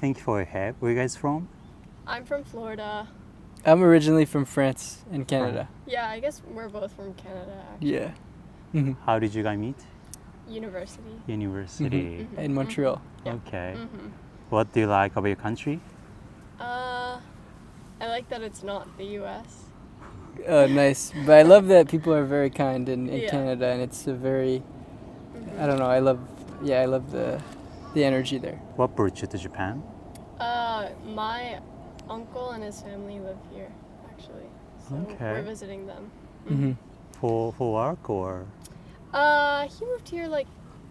Thank you for your help. Where are you guys from? I'm from Florida. I'm originally from France and Canada. Yeah, I guess we're both from Canada, actually. Yeah. Mm-hmm. How did you guys meet? University. University. Mm-hmm. In Montreal. Yeah. Okay. Mm-hmm. What do you like about your country? I like that it's not the U.S. Nice. But I love that people are very kind in Yeah. Canada, and it's a very, I don't know, I love the energy there. What brought you to Japan? My uncle and his family live here, actually. So Okay. we're visiting them. Mm-hmm. For work or? He moved here like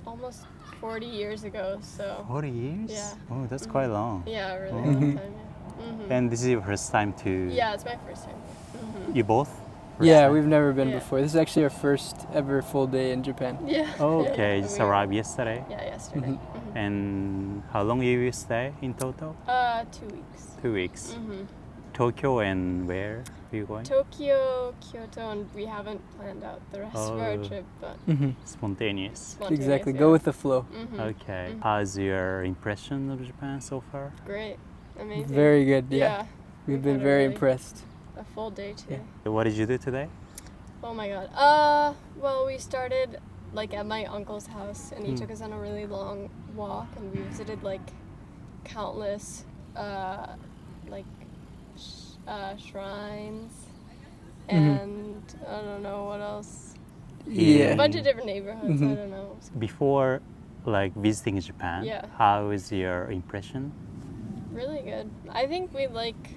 almost 40 years ago, so 40 years? Yeah. Oh, that's quite long. yeah, a really Mhm. long time. Yeah. Mm-hmm. And this is your first time to? Yeah, it's my first time. Mm-hmm. You both? First Yeah, time? we've never been Yeah. before. This is actually our first ever full day in Japan. Yeah. Oh, yeah, okay. yeah, Just we- arrived yesterday. Yeah, yesterday. Mhm. Mm-hmm. And how long you will stay in total? 2 weeks. 2 weeks. Mm-hmm. Tokyo and where are you going? Tokyo, Kyoto, and we haven't planned out the rest of our Oh. trip, but Mm-hmm. Spontaneous. spontaneous. Exactly. yeah. Go with the flow. Mm-hmm. Okay. How's your impression of Japan so far? Great, amazing. Very good. Yeah. Yeah. We've been had a very really- impressed. A full day today. What did you do today? Oh my god. Well, we started like at my uncle's house, and he took us on a really long walk, and we visited like countless like shrines, and I don't know what else. Yeah. A bunch of different neighborhoods. I Mhm. don't know. Before like visiting Japan, Yeah. how is your impression? Really good. I think we like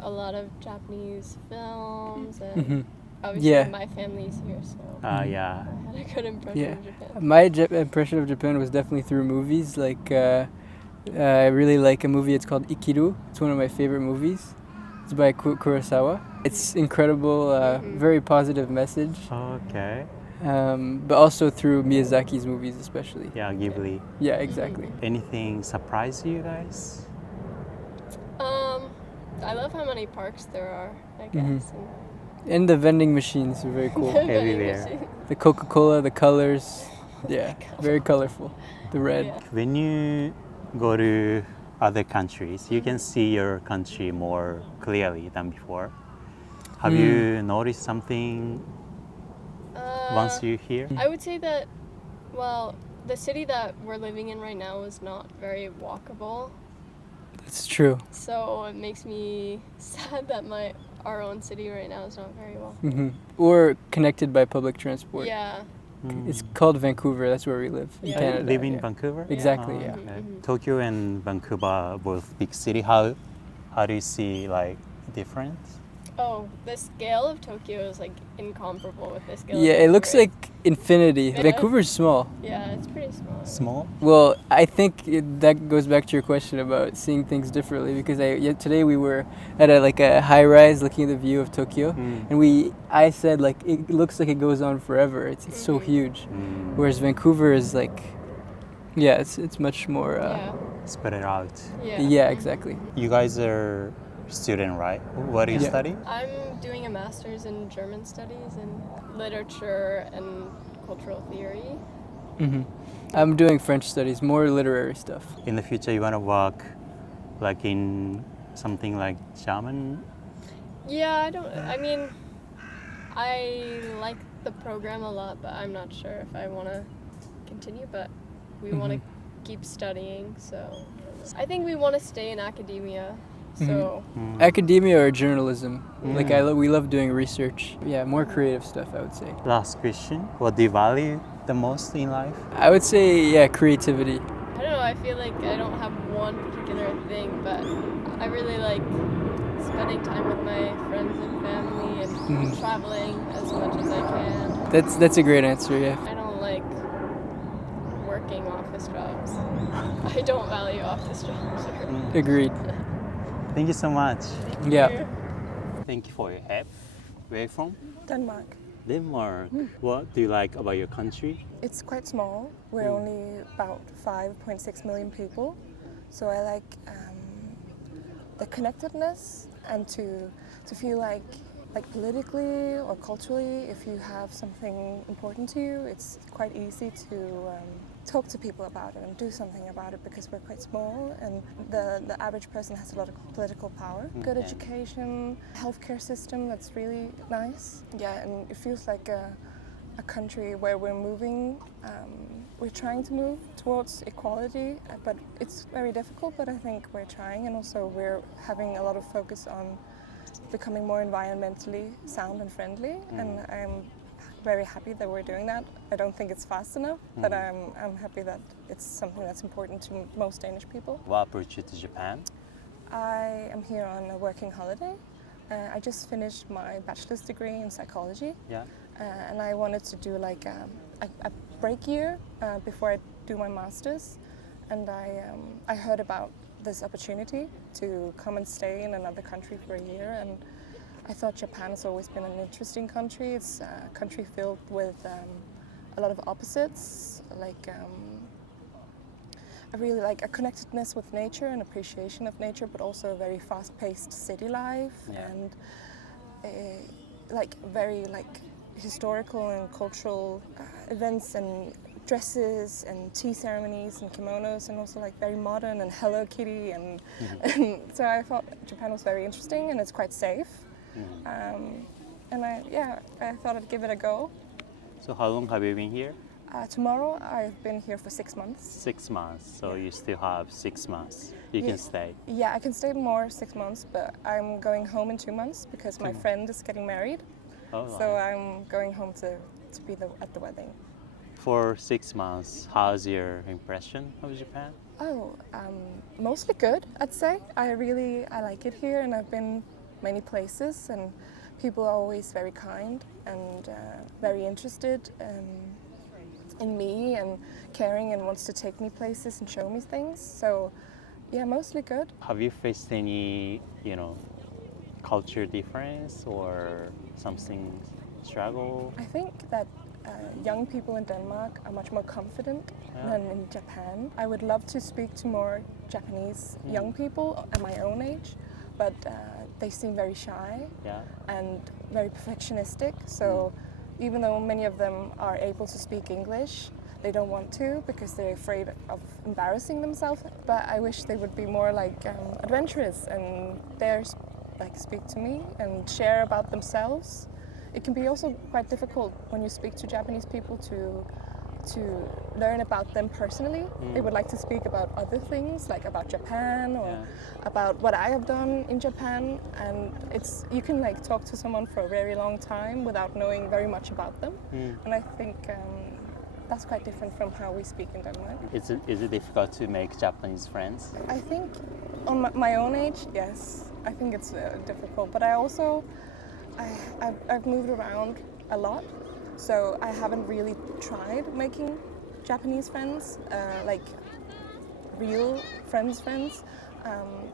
a lot of Japanese films, and Mm-hmm. obviously Yeah. my family's here, so Yeah. I had a good impression Yeah. of Japan. My impression of Japan was definitely through movies. Like, I really like a movie. It's called Ikiru. It's one of my favorite movies. It's by Kurosawa. It's incredible. Very positive message. Okay. But also through Miyazaki's movies, especially. Yeah, Ghibli. Yeah, exactly. Anything surprise you guys? I love how many parks there are, I Mhm. guess. And the vending machines are very cool. And Everywhere. The Coca-Cola, the colors. Yeah, very colorful. The red. Yeah. When you go to other countries, you can see your country more clearly than before. Have you noticed something once you're here? I would say that, well, the city that we're living in right now is not very walkable, That's true. so it makes me sad that our own city right now is not very well. Hmm. Or connected by public transport. Yeah. It's called Vancouver. That's where we live in Yeah. Canada. Live in yeah. Vancouver? Exactly. Oh, Yeah. okay. Mhm. Tokyo and Vancouver are both big city. How do you see like difference? Oh, the scale of Tokyo is like incomparable with the scale. Yeah, of it looks Vancouver. like infinity. Yeah. Vancouver's small. Yeah, it's pretty small. Small? Well, I think that goes back to your question about seeing things differently. Because today we were at a high rise, looking at the view of Tokyo, and I said like it looks like it goes on forever. It's so huge. Whereas Vancouver is like, yeah, it's much more. Yeah. Spread it out. Yeah. Yeah, exactly. You guys are student, right? What do you Yeah. study? I'm doing a master's in German studies and literature and cultural theory. Hmm. I'm doing French studies, more literary stuff. In the future, you want to work like in something like German? Yeah, I mean, I like the program a lot, but I'm not sure if I want to continue, but we want to keep studying, so I think we want to stay in academia, so Academia or journalism. Like we love doing research. Yeah, more creative stuff, I would say. Last question. What do you value the most in life? I would say, yeah, creativity. I don't know, I feel like I don't have one particular thing, but I really like spending time with my friends and family and traveling as much as I can. That's a great answer, yeah. I don't like working office jobs. I don't value office jobs. Agreed. Thank you so much. Yeah. Thank you for your help. Where are you from? Denmark. Denmark. What do you like about your country? It's quite small. We're only about 5.6 million people. So I like the connectedness and to feel like politically or culturally, if you have something important to you, it's quite easy talk to people about it and do something about it because we're quite small and the average person has a lot of political power. Good education, healthcare system that's really nice. Yeah, and it feels like a country where we're moving, we're trying to move towards equality, but it's very difficult, but I think we're trying, and also we're having a lot of focus on becoming more environmentally sound and friendly, and I'm very happy that we're doing that. I don't think it's fast enough, but I'm happy that it's something that's important to most Danish people. What brought you to Japan? I am here on a working holiday. I just finished my bachelor's degree in psychology. Yeah. And I wanted to do like a break year before I do my master's, and I heard about this opportunity to come and stay in another country for a year, and I thought Japan has always been an interesting country. It's a country filled with a lot of opposites, like I really like a connectedness with nature and appreciation of nature, but also a very fast-paced city life, and like very like historical and cultural events and dresses and tea ceremonies and kimonos, and also like very modern and Hello Kitty, and so I thought Japan was very interesting, and it's quite safe. And I thought I'd give it a go. So how long have you been here? Tomorrow I've been here for 6 months. 6 months. So you still have 6 months. You can stay. Yeah, I can stay more 6 months, but I'm going home in 2 months because my friend is getting married. Oh, So I'm going home to be at the wedding. For 6 months, how's your impression of Japan? Oh, mostly good, I'd say. I like it here, and I've been many places, and people are always very kind and very interested in me and caring and wants to take me places and show me things. So, yeah, mostly good. Have you faced any, culture difference or something struggle? I think that young people in Denmark are much more confident than in Japan. I would love to speak to more Japanese young people at my own age, but they seem very shy and very perfectionistic. So even though many of them are able to speak English, they don't want to because they're afraid of embarrassing themselves. But I wish they would be more like adventurous and dare speak to me and share about themselves. It can be also quite difficult when you speak to Japanese people to learn about them personally. They would like to speak about other things, like about Japan or about what I have done in Japan, and you can talk to someone for a very long time without knowing very much about them. And I think that's quite different from how we speak in Denmark. Is it difficult to make Japanese friends? I think on my own age, yes. I think it's difficult, but I've moved around a lot, so I haven't really tried making Japanese friends, like real friends.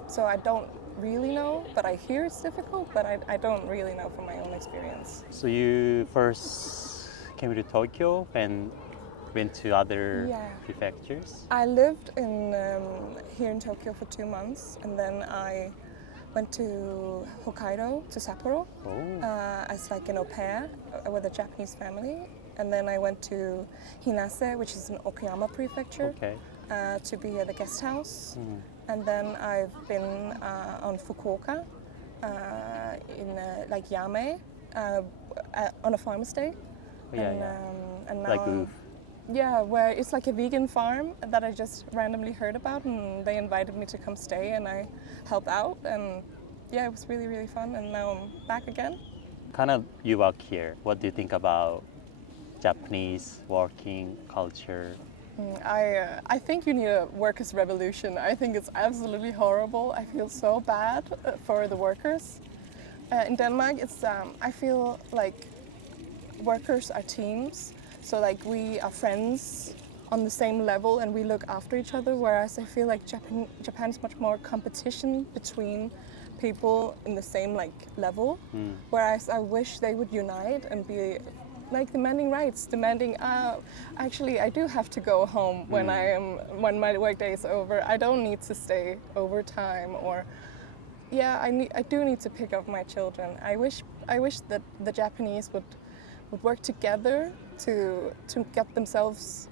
So I don't really know, but I hear it's difficult, but I don't really know from my own experience. So you first came to Tokyo and went to other prefectures? I lived here in Tokyo for 2 months, and then I went to Hokkaido, to Sapporo, as like an au pair with a Japanese family. And then I went to Hinase, which is in Okayama prefecture, to be at the guest house. And then I've been on Fukuoka, in like Yame, on a farm stay. And now where it's like a vegan farm that I just randomly heard about, and they invited me to come stay, and I helped out, and it was really, really fun, and now I'm back again. Kind of you work here. What do you think about Japanese working culture? I think you need a workers' revolution. I think it's absolutely horrible. I feel so bad for the workers. In Denmark, I feel like workers are teams. So like we are friends on the same level and we look after each other, whereas I feel like Japan's much more competition between people in the same level. Whereas I wish they would unite and be demanding rights, demanding actually I do have to go home when my workday is over. I don't need to stay overtime, or I do need to pick up my children. I wish that the Japanese would work together to get themselves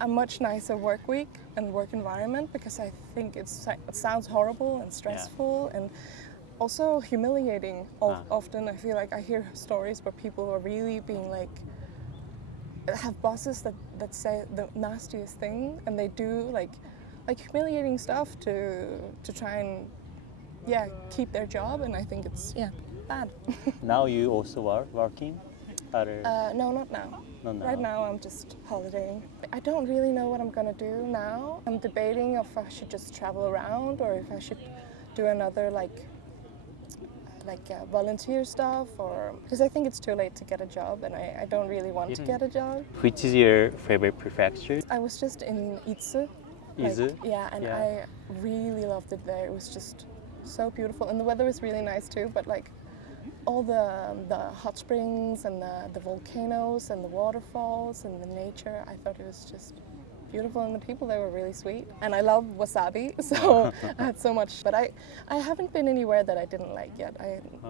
a much nicer work week and work environment, because I think it sounds horrible and stressful and also humiliating. Often I feel like I hear stories where people are really being like, have bosses that say the nastiest thing, and they do like humiliating stuff to try and keep their job, and I think it's bad. Now you also are working? No, not now. Not now. Right now I'm just holidaying. I don't really know what I'm gonna do now. I'm debating if I should just travel around or if I should do another volunteer stuff, or because I think it's too late to get a job, and I don't really want to get a job. Which is your favorite prefecture? I was just in Itsu. Izu? I really loved it there. It was just so beautiful, and the weather was really nice too. But like all the hot springs and the volcanoes and the waterfalls and the nature, I thought it was just beautiful, and the people there were really sweet. And I love wasabi, so I had so much. But I haven't been anywhere that I didn't like yet.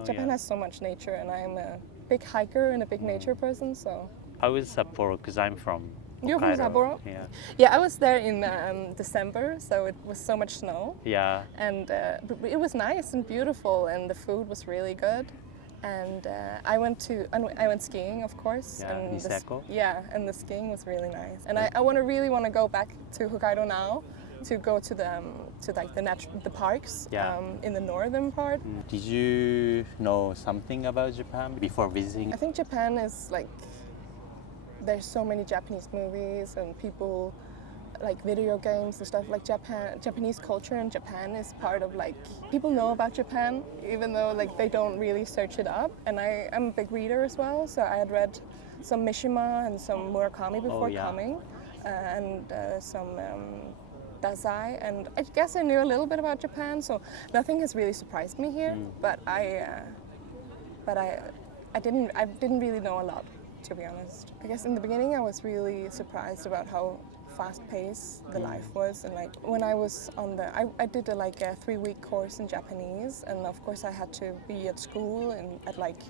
Japan has so much nature, and I'm a big hiker and a big nature person, so. How is Sapporo? Because I'm from Hokkaido. You're from Sapporo? Yeah. Yeah, I was there in December, so it was so much snow. Yeah. And but it was nice and beautiful, and the food was really good. And I went skiing, of course. Yeah, and Niseko. And the skiing was really nice. And I really want to go back to Hokkaido now, to go to the parks in the northern part. Did you know something about Japan before visiting? I think Japan is like, there's so many Japanese movies and people like video games and stuff. Like Japanese culture in Japan is part of like, people know about Japan even though like they don't really search it up. And I'm a big reader as well, so I had read some Mishima and some Murakami before coming, and some Dazai, and I guess I knew a little bit about Japan, so nothing has really surprised me here. But I didn't really know a lot, to be honest. I guess in the beginning I was really surprised about how fast-paced the life was, and like when I was I did a 3-week course in Japanese, and of course I had to be at school at like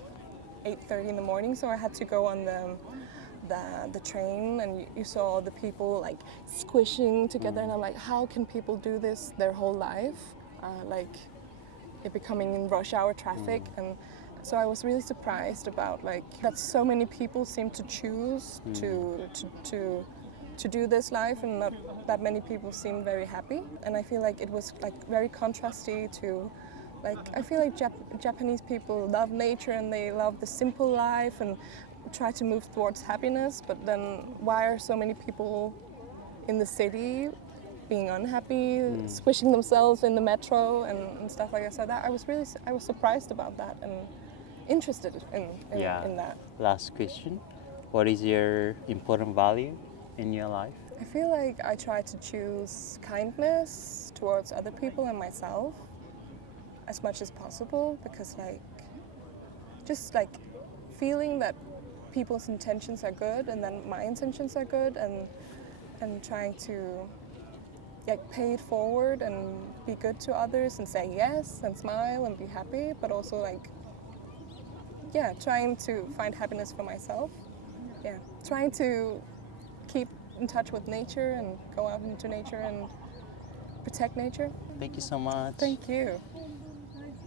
8:30 in the morning, so I had to go on the train, and you saw all the people like squishing together, and I'm like, how can people do this their whole life? Like it becoming in rush hour traffic, and so I was really surprised about like that so many people seem to choose to do this life, and not that many people seem very happy. And I feel like it was like very contrasty to, like, I feel like Japanese people love nature and they love the simple life and try to move towards happiness, but then why are so many people in the city being unhappy, squishing themselves in the metro and stuff like that? So that I was surprised about that and interested in that. Last question. What is your important value in your life? I feel like I try to choose kindness towards other people and myself as much as possible, because like just like feeling that people's intentions are good and then my intentions are good, and trying to like pay it forward and be good to others and say yes and smile and be happy, but also like trying to find happiness for myself. Trying to keep in touch with nature and go out into nature and protect nature. Thank you so much. Thank you.